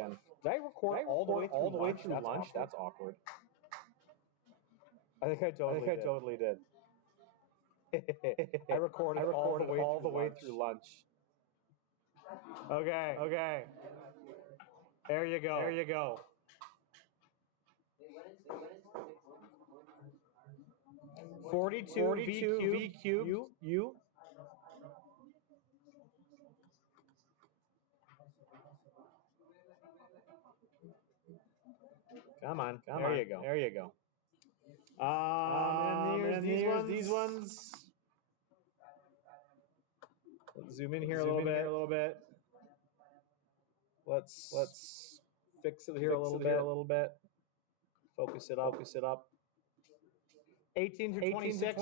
again. Did I record all the way through lunch? That's awkward. I think I totally did. I recorded all the way through lunch. Okay. There you go. 42 VQ. You. Come on. There you go. And here's these ones. Let's zoom in here a little bit. Let's fix it here a little bit. Focus it up. 18 through 26.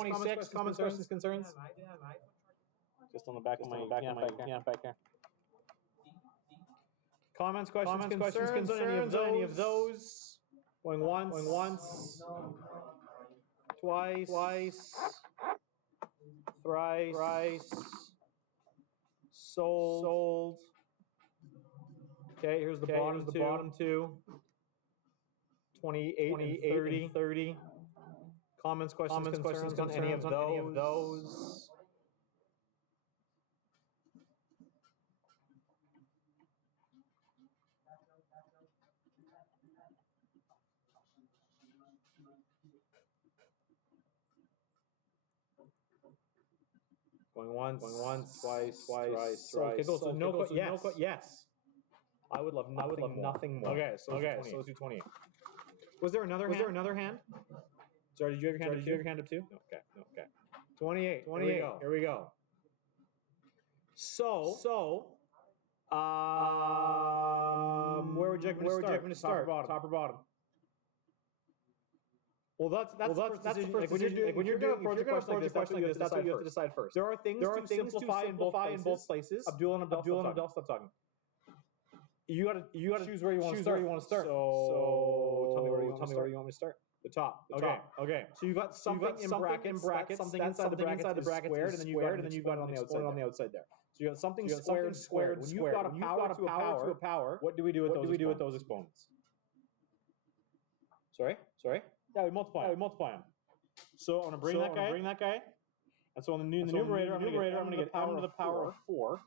Comments, questions, concerns. Just on the back of my back here. Comments, questions, concerns on any of those. Going once. Twice. Thrice. Sold. Okay, here's the bottom two. 28 and 30. Comments, questions, concerns on any of those. Going once, twice, thrice. Okay, so no cut, yes. I would love nothing more. Okay, so let's do 28. Was there another hand? Sorry, did you have your hand up too? Okay. 28. Here we go. So, where would you like me to start? Top or bottom? Well, that's the first decision. Like when you're going to approach a question like this, that's what you have to decide first. There are things to simplify in both places. Abdul and Abdul, stop talking. You gotta choose where you want to start. So tell me where you want me to start. The top. Okay. So you got something in brackets, something inside the brackets squared, and then you got it on the outside there. So you got something squared. When you've got a power to a power, what do we do with those exponents? Sorry? Yeah, we multiply them. So I'm gonna bring that guy. And so on the numerator, I'm gonna get m to the power of 4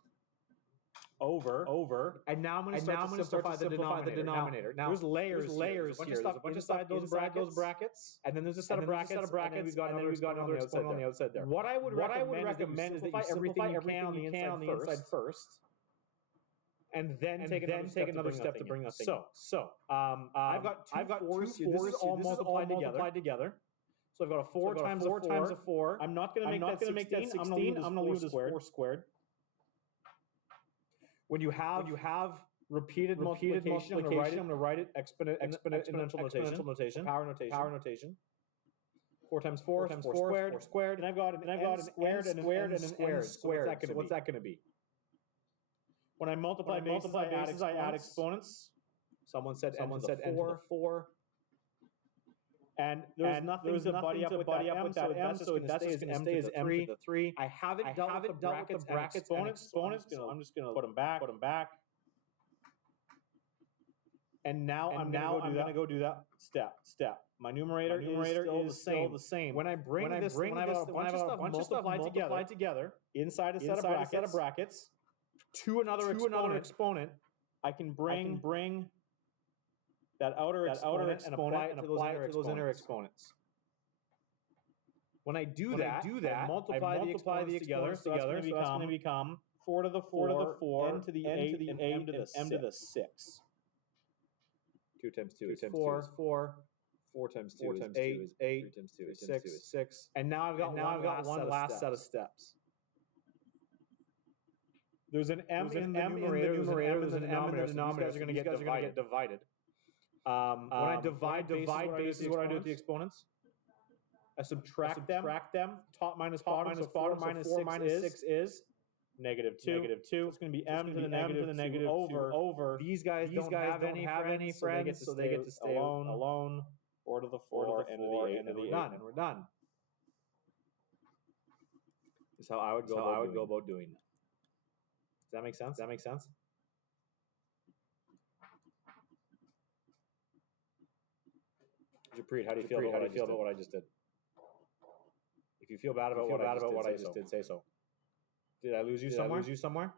over. And now I'm gonna start to simplify the denominator. Now there's layers here. There's a bunch of stuff inside those brackets. And then there's a set of brackets, and we've got another exponent on the outside there. What I would recommend is that you simplify everything you can on the inside first. And then take another step to bring that thing up. So, I've got two fours. This is all multiplied together. So I've got a 4 times a 4. I'm not going to make that 16. I'm going to leave this 4 squared. When you have repeated multiplication, I'm going to write it exponential notation, power notation. 4 times 4 squared. And I've got an squared and an squared. So what's that going to be? When I multiply bases, I add exponents. Someone said n to the 4. And there's nothing to buddy up with that m, so that's just going to stay as m to the 3. I haven't dealt with the brackets and exponents, so I'm just going to put them back. And now I'm going to go do that step. My numerator is still the same. When I bring this, when I have a bunch of stuff multiplied together inside a set of brackets, to another exponent, I can bring that outer exponent and apply it to those inner exponents. When I do that, I multiply the exponents together, so that's going to become 4 to the 4, n to the 8, and m to the 6. 2 times 2 is 4. 4 times 2 is 8. 3 times 2 is 6. And now I've got one last set of steps. There's an m in the numerator, there's an m in the denominator. So these guys are going to get divided. When I divide bases, what I do with the exponents? I subtract them. Top minus bottom. So 4 minus 6 is negative 2. So it's going to be m to the negative 2 over. These guys don't have any friends, so they get to stay alone. 4 to the 4, n to the 8, and we're done. This is how I would go about doing that. Does that make sense? Japreet, how do you feel about what I just did? If you feel bad about what I just did, say so. Did I lose you somewhere?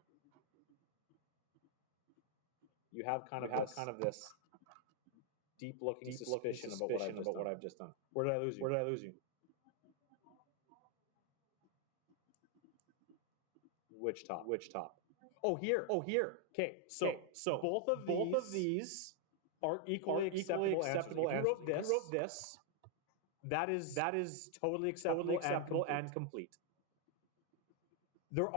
You have kind of this deep-looking suspicion about what I've just done. Where did I lose you? Which top? Oh, here. Okay, so both of these are equally acceptable answers. If you wrote this, that is totally acceptable and complete. There's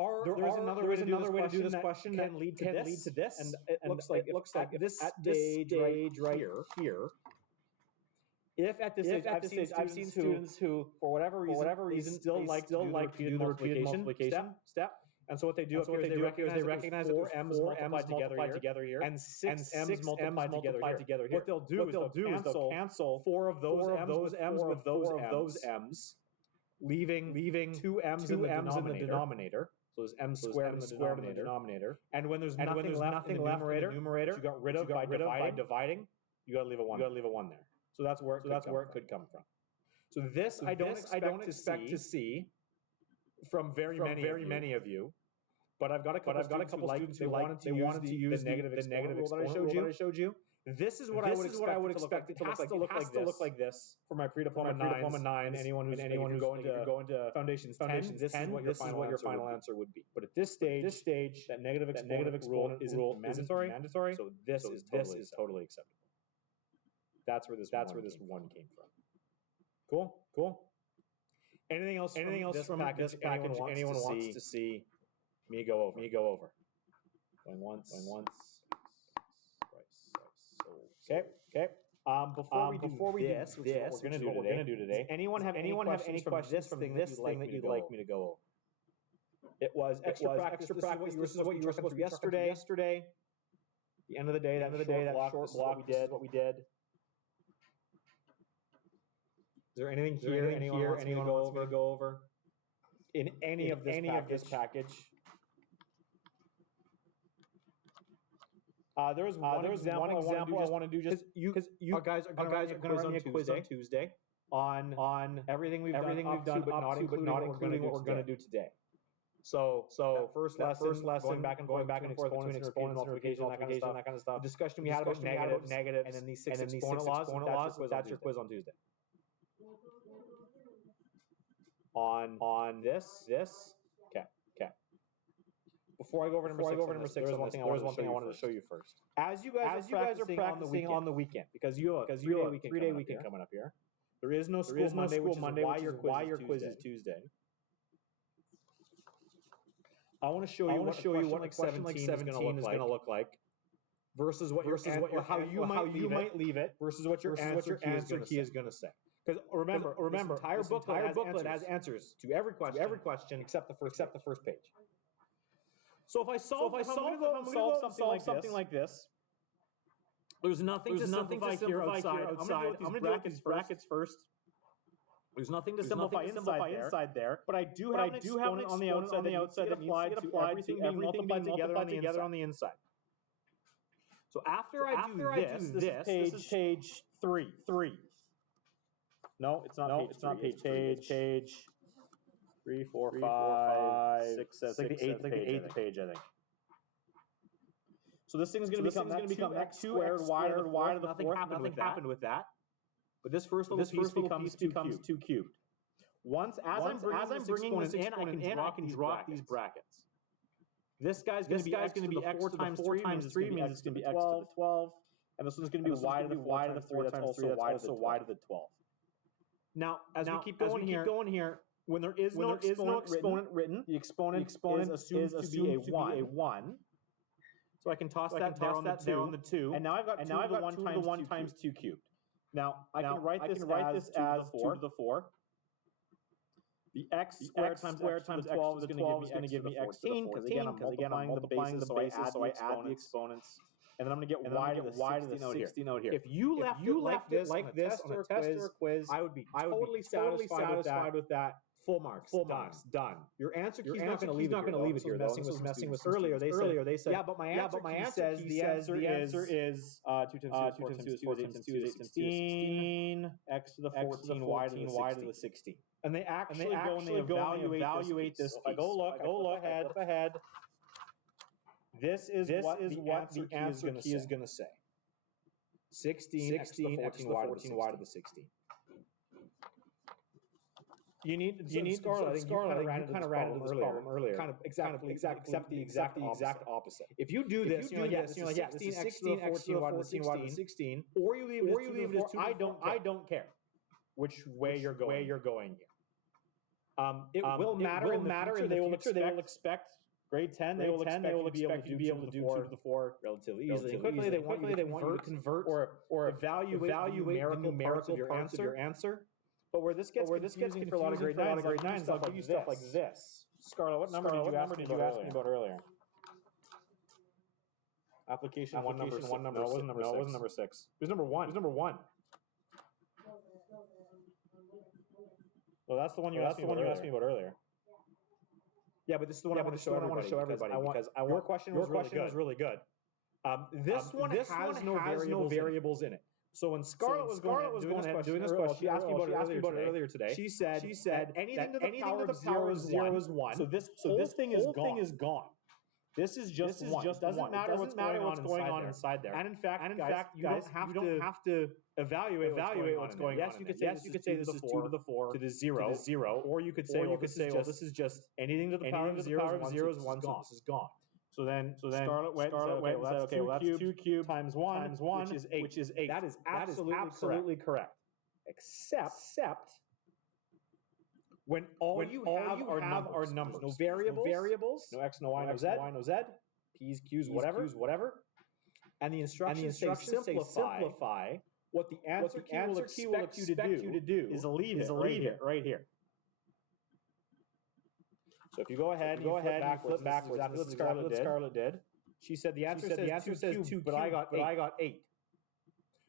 another way to do this question that can lead to this, and it looks like at this stage right here. If at this stage I've seen students who, for whatever reason, still like to do the repeated multiplication step. And so what they do is they recognize that four m's multiplied together here, and six m's multiplied together here. What they'll do is they'll cancel four of those m's with those m's, leaving two m's in the denominator. So there's m squared in the denominator. And when there's nothing left in the numerator, you got rid of by dividing, you got to leave a 1 there. So that's where it could come from. So this I don't expect to see from very many of you. But I've got a couple students who wanted to use the negative exponent that I showed you. This is what I would expect it to look like this for my pre-diploma 9. Anyone who's going to foundations 10, this is what your final answer would be. But at this stage, that negative exponent isn't mandatory. So this is totally acceptable. That's where this one came from. Cool. Anything else from this package anyone wants to see me go over? Going once. Okay. Before we do this, which is what we're going to do today. Does anyone have any questions from this thing that you'd like me to go over? It was extra practice. This is what you were supposed to do yesterday. At the end of the day, that short block, what we did. Is there anything here anyone wants me to go over? In any of this package? There was one example I want to do just because you guys are going to run me a quiz on Tuesday on everything we've done but not including what we're going to do today. So first lesson, going back and forth between exponents, multiplication, that kind of stuff. The discussion we had about negatives, and then these six exponent laws, that's your quiz on Tuesday. On this. Okay. Before I go over number 6, there was one thing I wanted to show you first. As you guys are practicing on the weekend, because you have a 3-day weekend coming up here. There is no school Monday, which is why your quiz is Tuesday. I want to show you what a question like 17 is going to look like versus how you might leave it versus what your answer key is going to say. Because remember, this entire booklet has answers to every question except the first page. So if I solve something like this, there's nothing to simplify here outside. I'm going to deal with these brackets first. There's nothing to simplify inside there, but I do have an exponent on the outside that applied to everything being multiplied together on the inside. So after I do this is page 3. No, it's not page 3, 4, 5, 6, 7, it's like the 8th page, I think. So this thing is going to become x squared y to the 4th. Nothing happened with that. But this first little piece becomes 2 cubed. As I'm bringing this exponent in, I can drop these brackets. This guy's going to be x to the 4 times 3 means it's going to be x to the 12. And this one's going to be y to the 4 times 3, that's also y to the 12. Now, as we keep going here, when there is no exponent written, the exponent is assumed to be a 1. So I can toss that there on the 2. And now I've got 2 to the 1 times 2 cubed. Now, I can write this as 2 to the 4. The x squared times 12 is going to give me x to the 14, because again, I'm multiplying the bases, so I add the exponents. And then I'm going to get y to the 16 out here. If you left it like this on a test or a quiz, I would be totally satisfied with that Full marks. Done. Your answer key is not going to leave it here. Though. This was messing with earlier. They said, yeah, but my answer key says the answer is 2 times 2 is 4 times 2 is 16. X to the 14, y to the 16. And they actually go and they evaluate this piece. If I go look ahead. This is what the answer key is going to say. 16, X to the 14, y to the 16. You need Scarlett. I think you kind of ran into this problem earlier. Except the exact opposite. If you do this, you're like, yeah, this is 16 x to the 14 y to the 16, or you leave it as 2. I don't care which way you're going here. It will matter in the future. They will expect grade 10. They will expect you to be able to do 2 to the 4 relatively easily. Quickly, they want you to convert or evaluate the numerical parts of your answer. But where this gets confusing for a lot of grade 9s, I'll give you stuff like this. Scarlett, what number did you ask me about earlier? Application 1, number 6. No, it wasn't number 6. It was number 1. Well, that's the one you asked me about earlier. Yeah, but this is the one I want to show everybody because your question was really good. This one has no variables in it. So when Scarlett was going ahead doing this question, she asked me about it earlier today. She said anything to the power of 0 is 1. So this thing is gone. This is just 1. It doesn't matter what's going on inside there. And in fact, you don't have to evaluate what's going on. Yes, you could say this is 2 to the 4 to the 0, or you could say, this is just anything to the power of 0 is 1, so this is gone. So then Scarlett went and said, okay, well, that's 2 cubed times 1, which is 8. That is absolutely correct. Except when all you have are numbers. No variables, no x, no y, no z, p's, q's, whatever. And the instructions say simplify. What the answer key will expect you to do is leave it right here. So if you go ahead and flip backwards, that's exactly what Scarlett did. She said the answer says 2, but I got 8.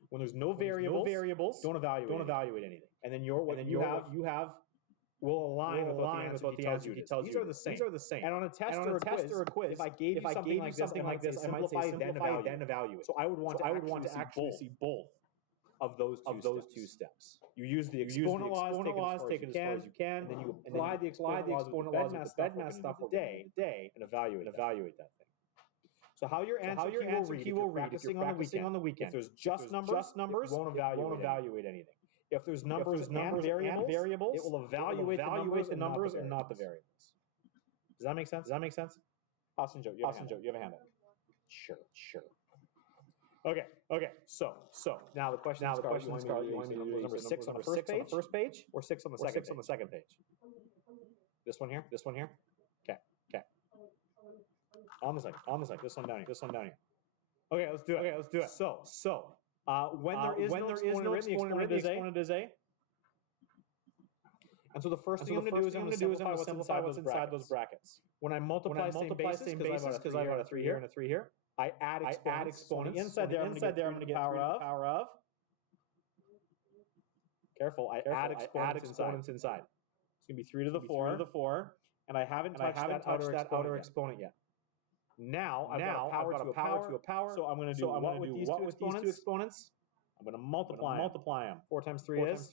When there's no variables, don't evaluate anything. And then you have will align with what the answer key tells you. These are the same. And on a test or a quiz, if I gave you something like this, I might say simplify then evaluate. So I would want to actually see both of those two steps. You use the exponent laws, take it as far as you can, and then you apply the exponent laws with the BEDMAS stuff today and evaluate that thing. So how your answer key will read if you're practicing on the weekend. If there's just numbers, it won't evaluate anything. If there's numbers and variables, it will evaluate the numbers and not the variables. Does that make sense? Austin Joe, you have a hand up. Sure. Okay. So now the question, Scarlett, you want me to use number 6 on the first page, or 6 on the second page? This one here. Okay. On the second. This one down here. Okay, let's do it. So when there is no exponent, the exponent is A. And so the first thing I'm going to do is simplify what's inside those brackets. When I multiply same basis, because I've got a 3 here and a 3 here, I add exponents. Inside there, I'm going to get power of. Careful, I add exponents inside. It's going to be 3 to the 4, and I haven't touched that outer exponent yet. Now I've got a power to a power. So I'm going to do what with these two exponents? I'm going to multiply them. 4 times 3 is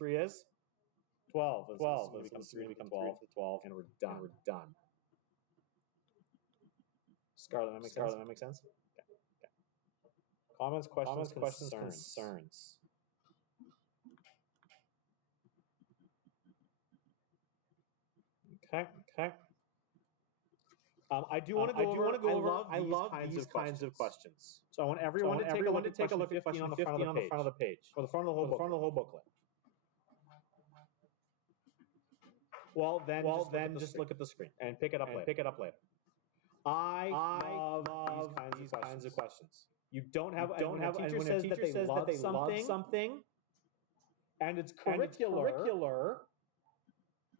12. 12. It becomes 3 becomes 12, and we're done. Scarlett, that makes sense? Okay. Comments, questions, concerns. Okay. I do want to go over. I love these kinds of questions. So I want everyone to take a look at question 15 on the front of the page, or the front of the whole booklet. Well, then just look at the screen and pick it up later. I love these kinds of questions. You don't have when a teacher says that they love something, and it's curricular.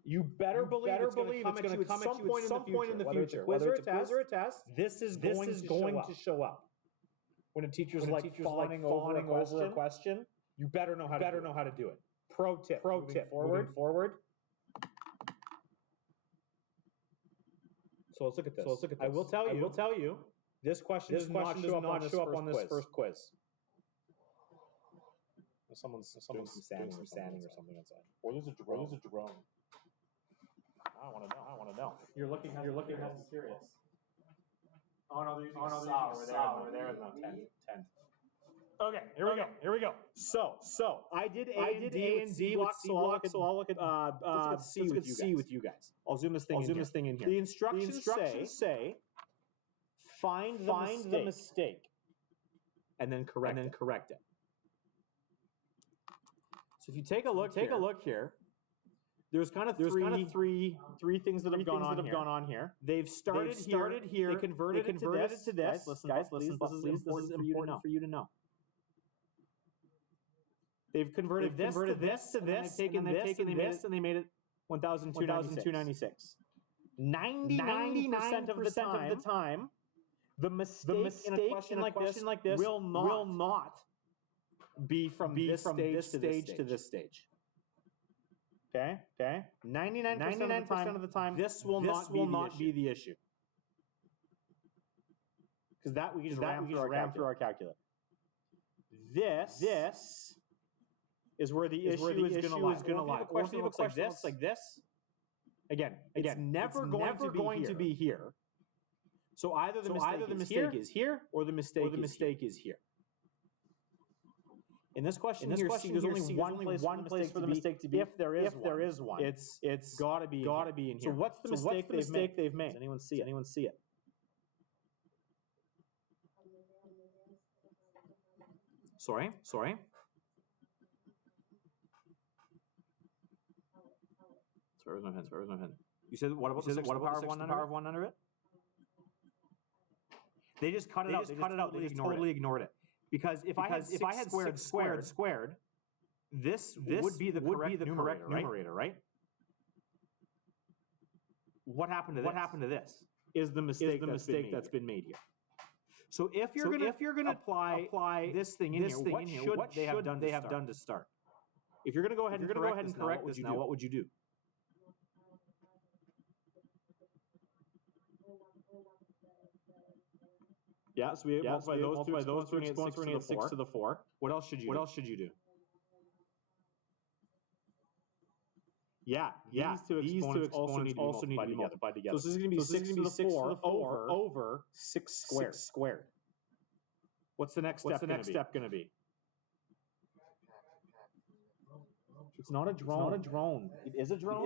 You better believe it's going to come at you at some point in the future, whether it's a quiz or a test. This is going to show up. When a teacher's like fawning over a question, you better know how to do it. Pro tip. Moving forward. So let's look at this. I will tell you, this question does not show up on this first quiz. Someone's standing or something outside. Or there's a drone. I want to know. You're looking at it curious. Oh no, they're using a saw over there. No, 10. Okay, here we go. So I did A and D with C blocks, so I'll look at C with you guys. I'll zoom this thing in here. The instructions say find the mistake and then correct it. So if you take a look here, there's kind of three things that have gone on here. They've started here. They converted it to this. Guys, listen. This is important for you to know. They've converted this to this, and they've taken this, and they made it 1,296. 99% of the time, the mistake in a question like this will not be from this stage to this stage. Okay? 99% of the time, this will not be the issue. Because that we can just ram through our calculator. This is where the issue is going to lie. Or if you have a question that looks like this, again, it's never going to be here. So either the mistake is here or the mistake is here. In this question, there's only one place for the mistake to be. If there is one, it's got to be in here. So what's the mistake they've made? Does anyone see it? Sorry. Where's my pen? You said what about the power of 1 under it? They just cut it out. They just totally ignored it. Because if I had squared, this would be the correct numerator, right? What happened to this? Is the mistake that's been made here. So if you're going to apply this thing in here, what should they have done to start? If you're going to go ahead and correct this now, what would you do? Yeah, so we multiply those two exponents 6 to the 4. What else should you do? Yeah, these two exponents also need to be multiplied together. So this is going to be 6 to the 4 over 6 squared. What's the next step going to be? It's not a drone. It is a drone.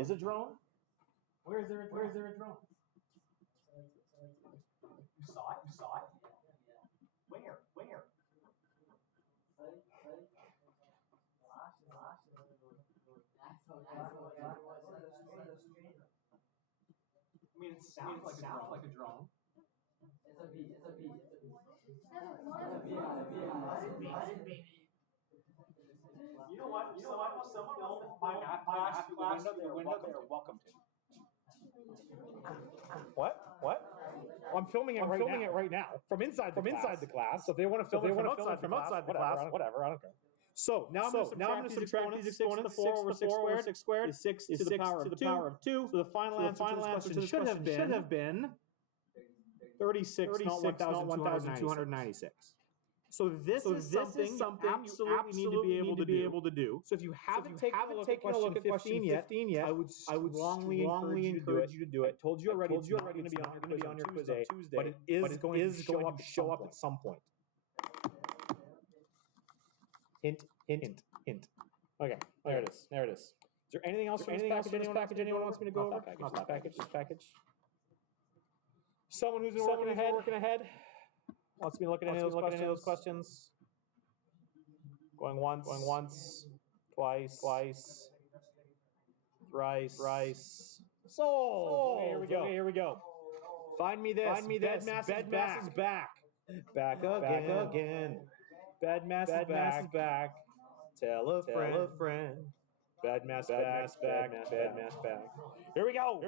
Where is there a drone? You saw it? Where? I mean, it sounds like a drone. It's a bee. You know what? Someone else my math class through the window, they're welcome to. What? I'm filming it right now from inside the class. So if they want to film it from outside the class, whatever, I don't care. So now I'm going to subtract these exponents. 6 over 6 squared is 6 to the power of 2. So the final answer to this question should have been 36, not 1,296. So this is something you absolutely need to be able to do. So if you haven't taken a look at question 15 yet, I would strongly encourage you to do it. I told you already it's not going to be on your quiz on Tuesday, but it is going to show up at some point. Hint. Okay, there it is. Is there anything else from this package anyone wants me to go over? Not that package. Someone who's been working ahead wants me to look at any of those questions. Going once, twice, thrice. Sold. Okay, here we go. Find me this. Bedmass is back. Back again. Bedmass is back. Tell a friend. Bedmass back. Here we go.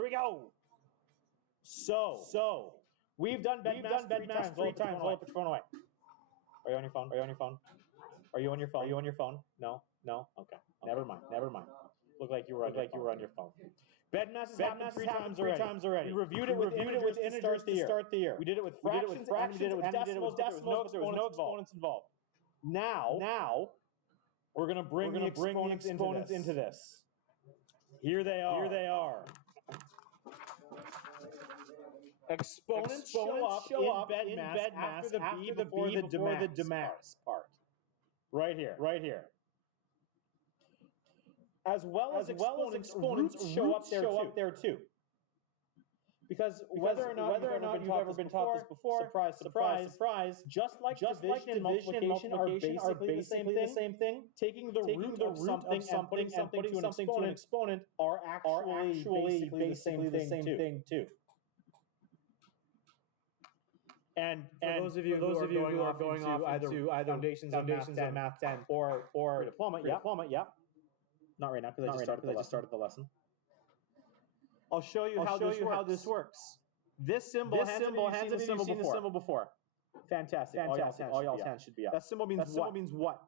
So we've done Bedmass 3 times. Roll up Patron away. Are you on your phone? Are you on your phone? No. Okay. Never mind. Looked like you were on your phone. Bed masses happened three times already. We reviewed it with integers to start the year. We did it with fractions, and we did it with decimals, but there was no exponents involved. Now, we're going to bring the exponents into this. Here they are. Exponents show up in bed mass after the B before the demerits part. Right here. As well as exponents, roots show up there too. Because whether or not you've ever been taught this before, surprise, just like division and multiplication are basically the same thing. Taking the root of something and putting something to an exponent are actually basically the same thing too. And for those of you who are going off into either foundations of Math 10 or diploma, yep. Not right now because I just started the lesson. I'll show you how this works. This symbol, hands up if you've seen the symbol before. Fantastic. All y'all's hands should be up. That symbol means what?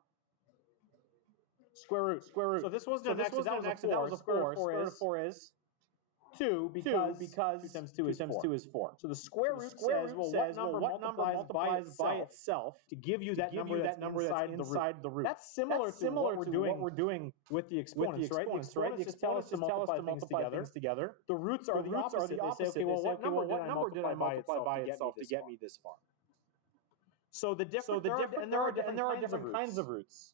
Square root. So this wasn't an X, that was a 4. Square root of 4 is 2 because 2 times 2 is 4. So the square root says, what number multiplies by itself to give you that number that's inside the root. That's similar to what we're doing with the exponents, right? The exponents just tell us to multiply things together. The roots are the opposite. They say, okay, well, what number did I multiply by itself to get me this far? So there are different kinds of roots.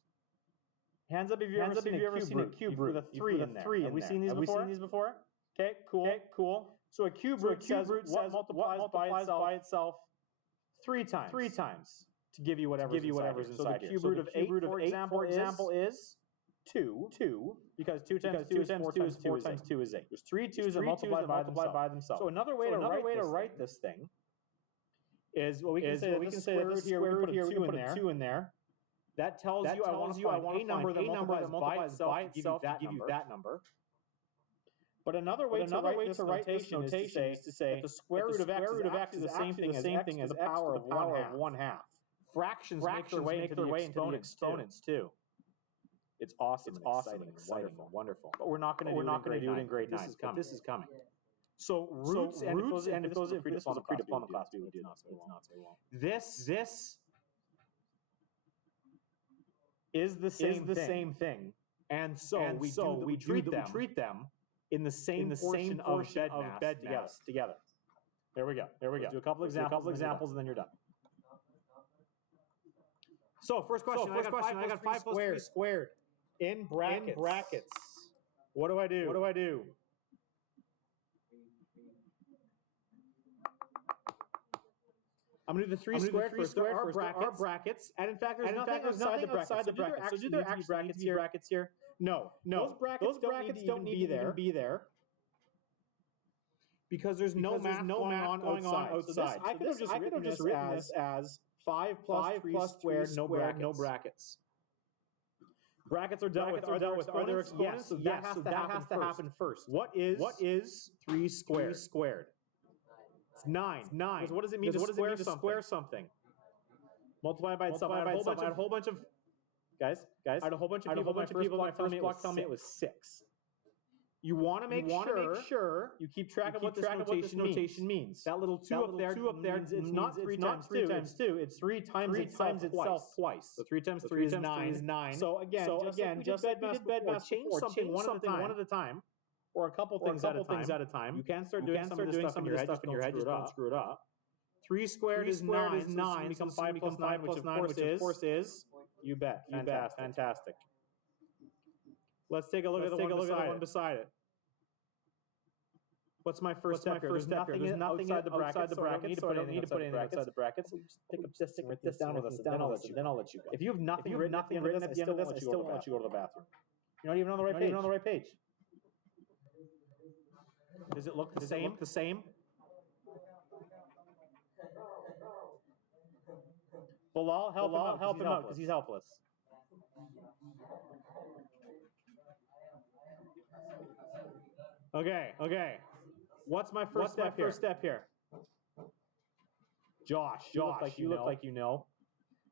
Hands up if you've ever seen a cube root with a 3 in there. Have we seen these before? Okay, cool. So a cube root says what multiplies by itself 3 times to give you whatever's inside. So the cube root of 8, for example, is 2, because 2 times 2 is 4 times 2 is 8. There's 3 2's that multiply by themselves. So another way to write this thing is, well, we can say the square root here, we put a 2 in there. That tells you I want to find a number that multiplies by itself to give you that number. But another way to write this notation is to say that the square root of x is the same thing as x to the power of 1/2. Fractions make their way into the exponents too. It's awesome. It's wonderful. But we're not going to do it in grade 9. This is coming. So roots and if those are pre-diploma class, we would do not so well. This is the same thing. And so we treat them in the same portion of bed mass together. There we go. Let's do a couple examples and then you're done. So first question, I got 5 plus 3 squared in brackets. What do I do? I'm going to do the 3 squared first. There are brackets. And in fact, there's nothing outside the brackets. So do there actually need brackets here? No. Those brackets don't need to be there. Because there's no math going on outside. I could have just written this as 5 plus 3 squared, no brackets. Brackets are dealt with. Are there exponents? Yes. So that has to happen first. What is 3 squared? It's 9. Because what does it mean to square something? Multiply by itself. I had a whole bunch of guys. I had a whole bunch of people. My first block tell me it was 6. You want to make sure you keep track of what this notation means. That little 2 up there, it's not 3 times 2. It's 3 times itself twice. So 3 times 3 is 9. So again, just like we did bed mass, change something one at a time. Or a couple things at a time. You can start doing some of this stuff in your head, just don't screw it up. 3 squared is 9, so it's become 5 plus 9, which of course is, you bet, fantastic. Let's take a look at the one beside it. What's my first step here? There's nothing outside the brackets, so I don't need to put anything outside the brackets. Just pick up this, write this down with us, and then I'll let you go. If you have nothing written at the end of this, I still won't let you go to the bathroom. You're not even on the right page. Does it look the same? Bilal, help him out because he's helpless. Okay. What's my first step here? Josh, you look like you know.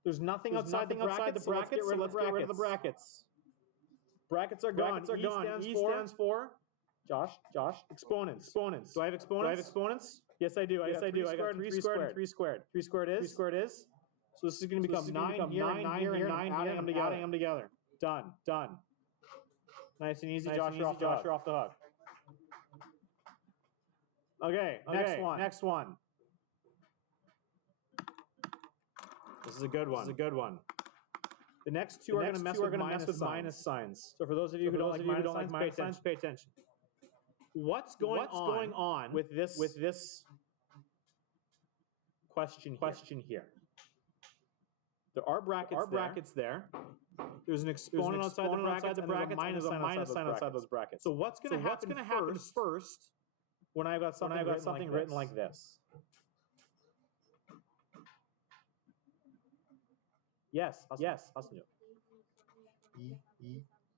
There's nothing outside the brackets, so let's get rid of the brackets. Brackets are gone. E stands for Exponents. Do I have exponents? Yes, I do. I got 3 squared and 3 squared. 3 squared is? So this is going to become 9 here and 9 here, and I'm adding them together. Done. Nice and easy, Josh, you're off the hook. Okay, next one. This is a good one. The next two are going to mess with minus signs. So for those of you who don't like minus signs, pay attention. What's going on with this question here? There are brackets there. There's an exponent outside the bracket, and there's a minus sign outside those brackets. So what's going to happen first when I've got something written like this? Yes, Hassan.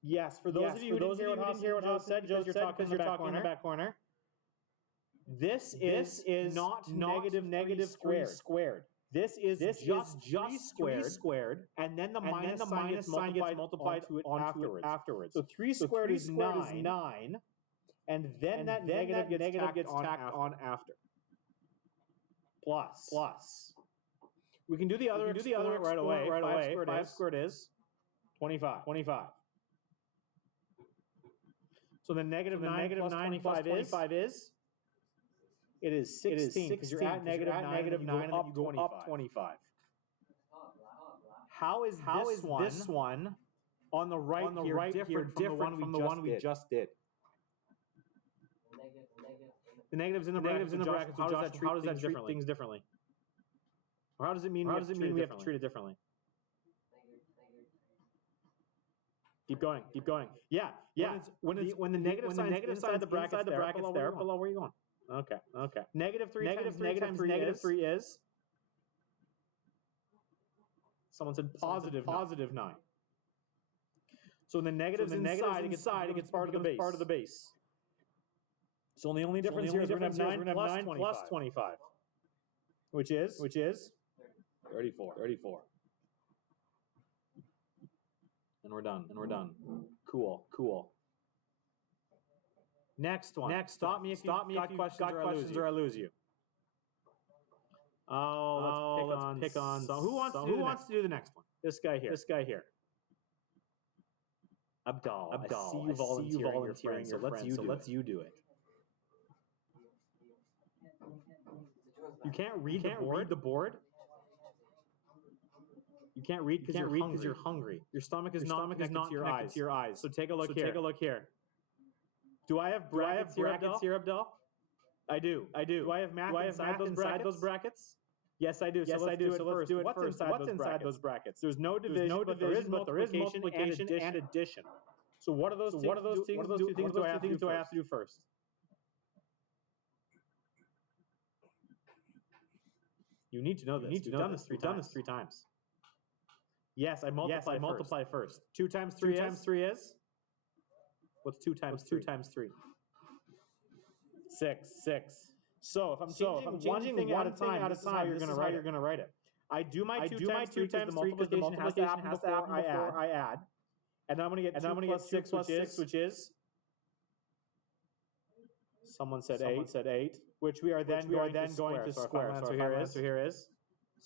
Yes, for those of you who didn't hear what Joe said, because you're talking in the back corner. This is not negative 3 squared. This is just 3 squared, and then the minus sign gets multiplied to it afterwards. So 3 squared is 9, and then that negative gets tacked on after. Plus. We can do the other right away. 5 squared is 25. So the negative 9 plus 25 is? It is 16, because you're at negative 9 and you go up 25. How is this one on the right here different from the one we just did? The negative's in the bracket. How does that treat things differently? Or how does it mean we have to treat it differently? Keep going. Yeah. When the negative sign inside the bracket there, below where are you going? Okay. Negative 3 times negative 3 is? Someone said positive 9. So the negative's inside, it gets part of the base. So the only difference here is we're going to have 9 plus 25. Which is? 34. And we're done. Cool. Next one. Stop me if you got questions or I lose you. Oh, let's pick on. So who wants to do the next one? This guy here. Abdal. I see you volunteering. So let's you do it. You can't read the board. You can't read because you're hungry. Your stomach is not connected to your eyes. So take a look here. Do I have brackets here, Abdal? I do. Do I have math inside those brackets? Yes, I do. So let's do it first. What's inside those brackets? There's no division, but there is multiplication and addition. So what are those two things do I have to do first? You need to know this. You've done this three times. Yes, I multiply first. 2 times 3 is? What's 2 times 3? 6. So if I'm changing one thing at a time, this is how you're going to write it. I do my 2 times 3 because the multiplication has to happen before I add. And then I'm going to get 2 plus 6, which is? Someone said 8. Which we are then going to square. So our answer here is?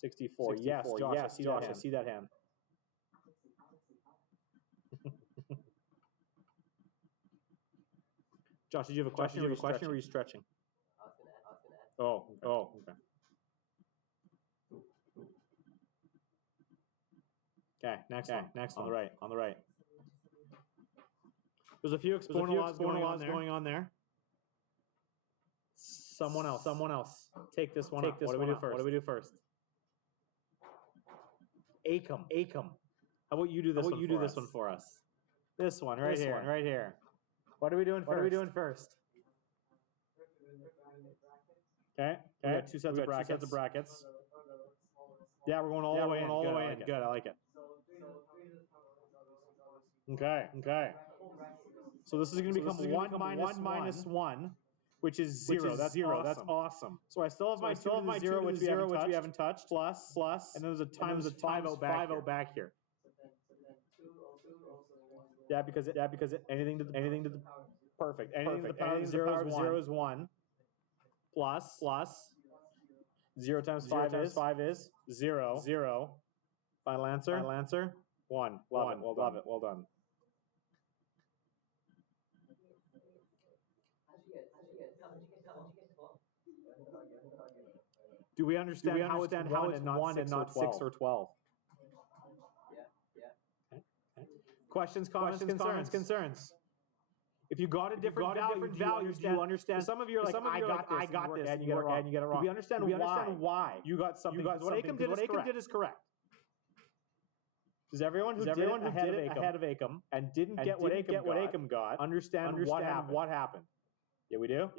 64. Yes, Josh, I see that hand. Josh, did you have a question? Or are you stretching? Oh, okay. Okay, next one. On the right. There's a few exponent laws going on there. Someone else. Take this one. What do we do first? Acom. How about you do this one for us? This one right here. What are we doing first? Okay. We got two sets of brackets. Yeah, we're going all the way in. Good, I like it. Okay. So this is going to become 1 minus 1, which is 0. That's awesome. So I still have my 2 to the 0, which we haven't touched. Plus, and then there's a times 5 back here. Yeah, because anything to the Perfect. Anything to the power of 0 is 1. Plus 0 times 5 is 0. 0. Final answer? 1. Love it. Well done. Do we understand how it's 1 and not 6 or 12? Yeah. Okay. Questions, comments, concerns? If you got a different value, do you understand? Some of you are like, I got this, and you get it wrong. Do we understand why? You got something. What Acom did is correct. Does everyone who did it ahead of Acom and didn't get what Acom got understand what happened? Yeah, we do?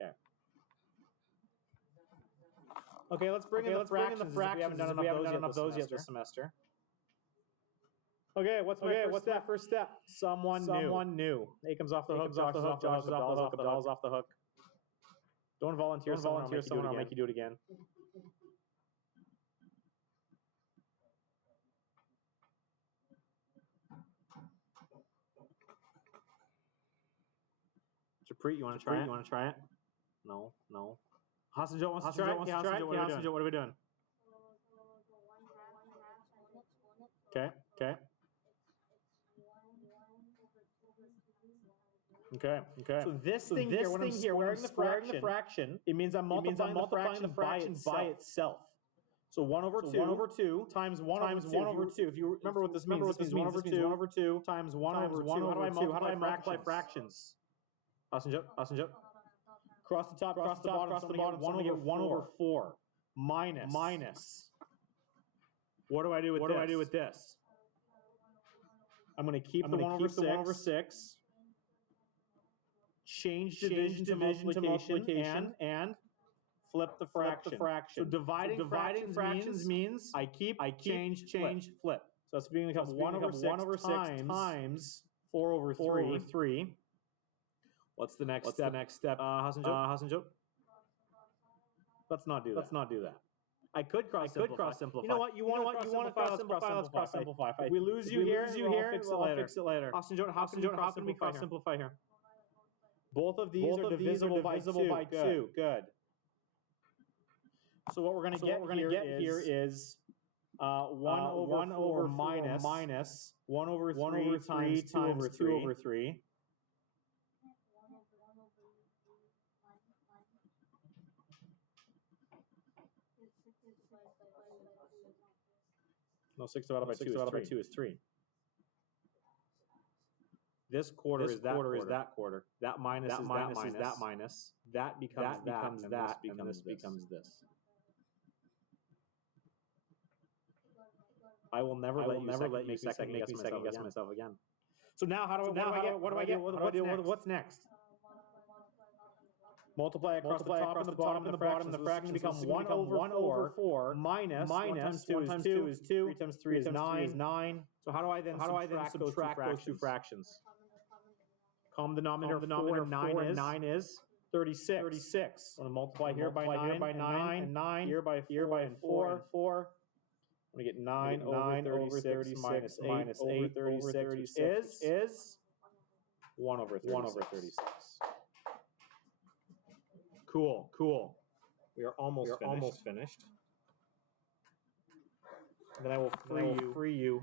Okay. Okay, let's bring in the fractions. We haven't done enough of those yet this semester. Okay, what's my first step? Someone new. Acom's off the hook, Josh is off the hook, Abdal's off the hook. Don't volunteer someone, I'll make you do it again. Japrit, you want to try it? No. Hassan Joe wants to try it? Okay, Hassan Joe, what are we doing? Okay. So this thing here, when I'm squaring the fraction, it means I'm multiplying the fraction by itself. So 1 over 2 times 1 over 2. If you remember what this means, 1 over 2 times 1 over 2. How do I multiply fractions? Hassan Joe. Cross the top, cross the bottom, 1 over 4. Minus. What do I do with this? I'm going to keep the 1 over 6. Change division to multiplication and flip the fraction. So dividing fractions means I keep, change, flip. So that's going to become 1 over 6 times 4 over 3. What's the next step? Hassan Joe? Let's not do that. I could cross simplify. You know what? You want to cross simplify. If we lose you here, I'll fix it later. Hassan Joe, how can we cross simplify here? Both of these are divisible by 2. Good. So what we're going to get here is 1 over minus 1 over 3 times 2 over 3. No, 6 divided by 2 is 3. This quarter is that quarter. That minus is that minus. That becomes that, and this becomes this. I will never let you second guess myself again. So now what do I get? What's next? Multiply across the top and the bottom, and the fractions become 1 over 4 minus 1 times 2 is 2, 3 times 3 is 9. So how do I then subtract those two fractions? Common denominator 4 and 9 is 36. I'm going to multiply here by 9 and 9, here by 4 and 4. I'm going to get 9 over 36 minus 8 over 36 is 1 over 36. Cool. We are almost finished. And then I will free you.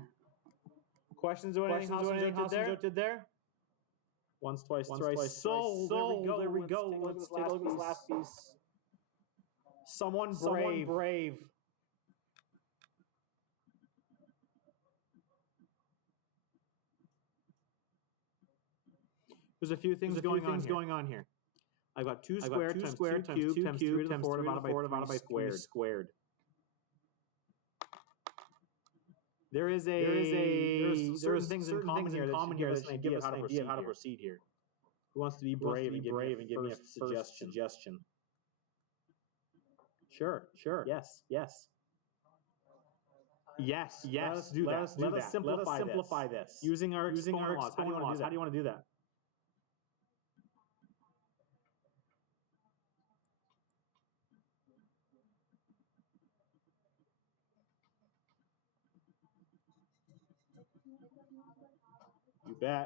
Questions or anything Hassan did there? Once, twice, thrice. Sold. There we go. Let's take a look at this last piece. Someone brave. There's a few things going on here. I've got 2 squared times 2 cubed times 3 to the 4 divided by squared. There's certain things in common here that give us an idea of how to proceed here. Who wants to be brave and give me a first suggestion? Sure. Yes. Let's do that. Let us simplify this. Using our exponent laws. How do you want to do that?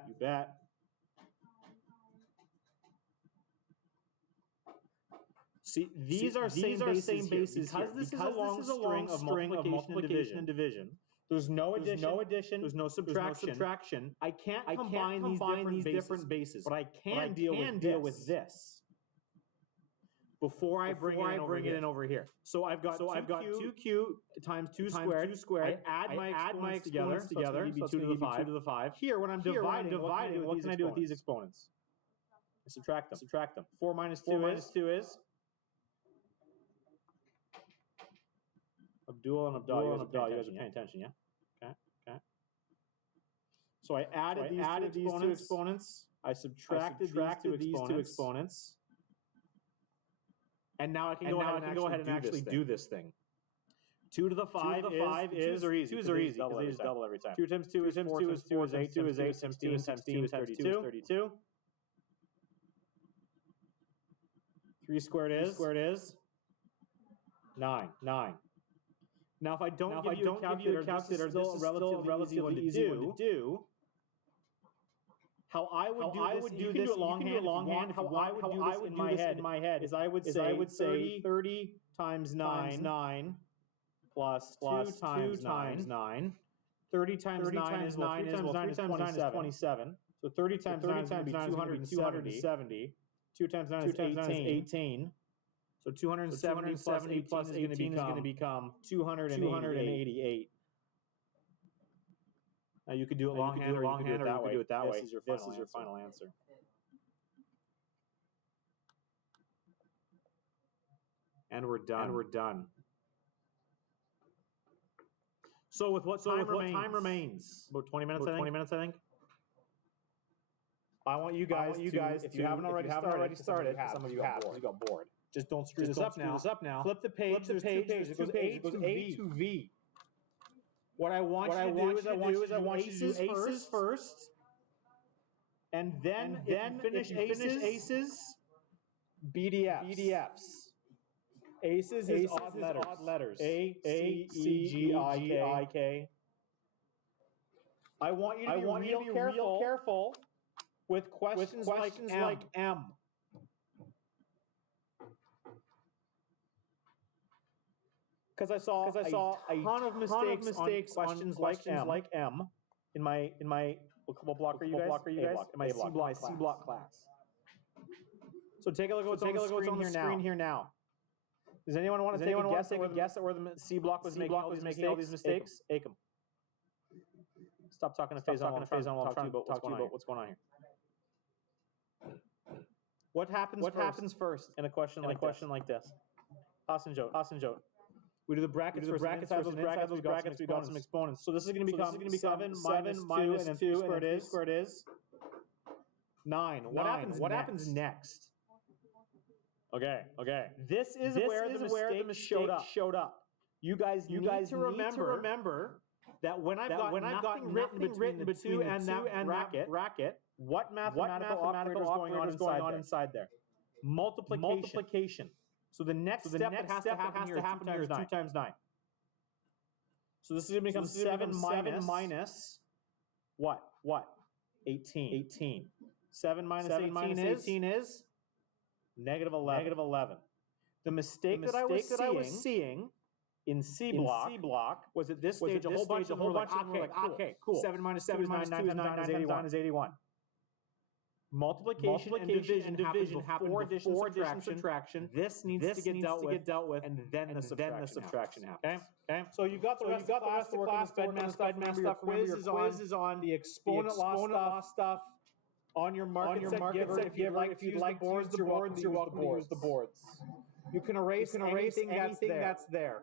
You bet. See, these are same bases because this is a long string of multiplication and division. There's no addition, there's no subtraction. I can't combine these different bases, but I can deal with this before I bring it in over here. So I've got 2q times 2 squared. I add my exponents together, so it's going to be 2 to the 5. Here, when I'm dividing, what can I do with these exponents? I subtract them. 4 minus 2 is? Abdul and Abdal, you guys are paying attention, yeah? Okay. So I added these two exponents. I subtracted these two exponents. And now I can go ahead and actually do this thing. 2 to the 5 is 2 is easy because they just double every time. 2 times 2 is 4, 2 is 4, 2 is 8, times 2 is 16, times 2 is 32. 3 squared is 9. Now, if I don't give you a calculator, this is still a relatively easy one to do. How I would do this, longhand. How I would do this in my head is I would say 30 times 9 plus 2 times 9. 30 times 9 is 27. So 30 times 9 is going to be 270. 2 times 9 is 18. So 270 plus 18 is going to become 288. Now you could do it longhand or you could do it that way. This is your final answer. And we're done. So with what time remains? About 20 minutes, 20 minutes, I think. I want you guys, if you haven't already started, some of you got bored. Just don't screw this up now. Flip the page. There's 2 pages. It goes A to V. What I want you to do is I want you to do aces first, and then finish aces, BDFs. Aces is odd letters. A, C, G, I, K. I want you to be real careful with questions like M. Because I saw a ton of mistakes on questions like M in my what block are you guys? In my C block class. So take a look at what's on the screen here now. Does anyone want to take a guess at where the C block was making all these mistakes? Acom. Stop talking to Faison. I'll talk to you about what's going on here. What happens first in a question like this? Hassan Joe. We do the brackets first. Those brackets, we got some exponents. So this is going to become 7 minus 2, and then 2 squared is 9. What happens next? Okay. This is where the mistake showed up. You guys need to remember that when I've got nothing written between the 2 and that bracket, what mathematical operator is going on inside there? Multiplication. So the next step that has to happen here is 2 times 9. So this is going to become 7 minus what? 18. 7 minus 18 is negative 11. The mistake that I was seeing in C block was at this stage a whole bunch of okay, cool. 7 minus 2 is 9 times 9 is 81. Multiplication and division happen before addition and subtraction. This needs to get dealt with, and then the subtraction happens. Okay. So you got the rest of the class, Bedmath stuff. Remember your quiz is on the exponent law stuff. On your market set, if you'd like to use the boards, you're welcome to use the boards. You can erase anything that's there.